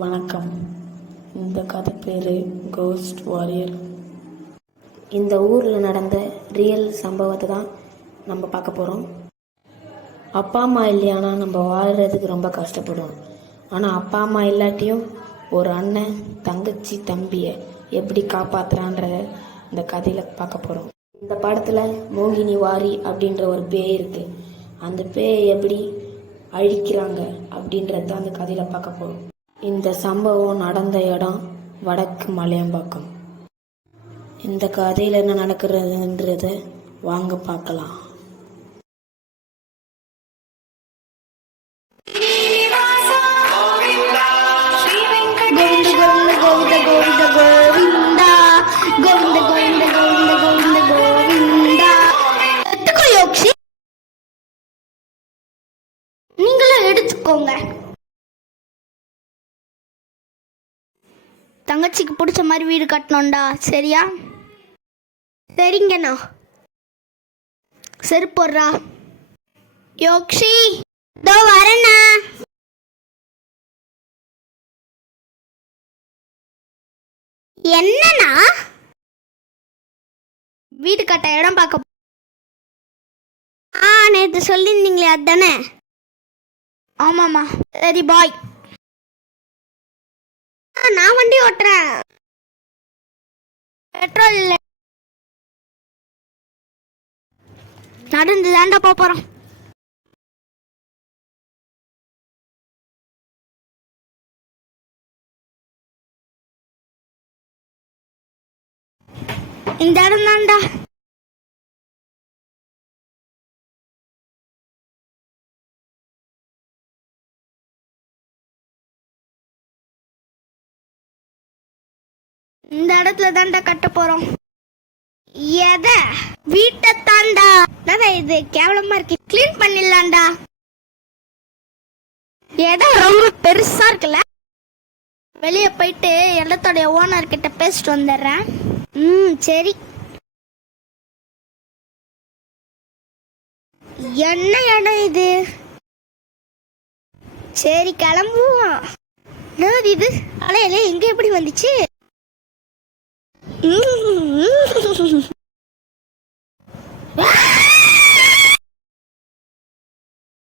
வணக்கம். இந்த கதை பேர் கோஸ்ட் வாரியர். இந்த ஊரில் நடந்த ரியல் சம்பவத்தை தான் நம்ம பார்க்க போகிறோம். அப்பா அம்மா இல்லையானா நம்ம வாழ்கிறதுக்கு ரொம்ப கஷ்டப்படுவோம். ஆனால் அப்பா அம்மா இல்லாட்டியும் ஒரு அண்ணன் தங்கச்சி தம்பியை எப்படி காப்பாற்றுறான்றத இந்த கதையில் பார்க்க போகிறோம். இந்த படத்தில் மோகினி வாரி அப்படின்ற ஒரு பேய் இருக்குது. அந்த பேயை எப்படி அழிக்கிறாங்க அப்படின்றது தான் அந்த கதையில் பார்க்க போகிறோம். இந்த சம்பவம் நடந்த இடம் வடக்கு மலையம்பாக்கம். இந்த கதையில் என்ன நடக்கிறதுன்றத வாங்க பார்க்கலாம். நீங்களும் எடுத்துக்கோங்க. தங்கச்சிக்கு பிடிச்ச மாதிரி வீடு கட்டணும்டா, சரியா? சரிங்கண்ணா. சரி போடுறா. யோக்ஷி இதோ வரேண்ணா. என்னண்ணா? வீடு கட்ட இடம் பார்க்க. நேற்று சொல்லியிருந்தீங்களே அதுதானே? ஆமாம்மா. சரி பாய். நான் வண்டி ஓட்டுறேன். பெட்ரோல் இல்லை. நடந்து தாண்டா போறோம். இந்த இடம் தாண்டா. இந்த இடத்துல தாண்டா கட்ட போறோம். எத? வீட்டை தாண்டா. இது கேவலமா இருக்கு, கிளீன் பண்ணிடலாம்டா. இடம் ரொம்ப பெருசா இருக்குல்ல. வெளியே போயிட்டு இடத்தோடைய ஓனர் கிட்ட பேசிட்டு வந்துடுறேன். சரி. என்ன இடம் இது? சரி கிளம்புவோம். இது அலையில எங்க எப்படி வந்துச்சு?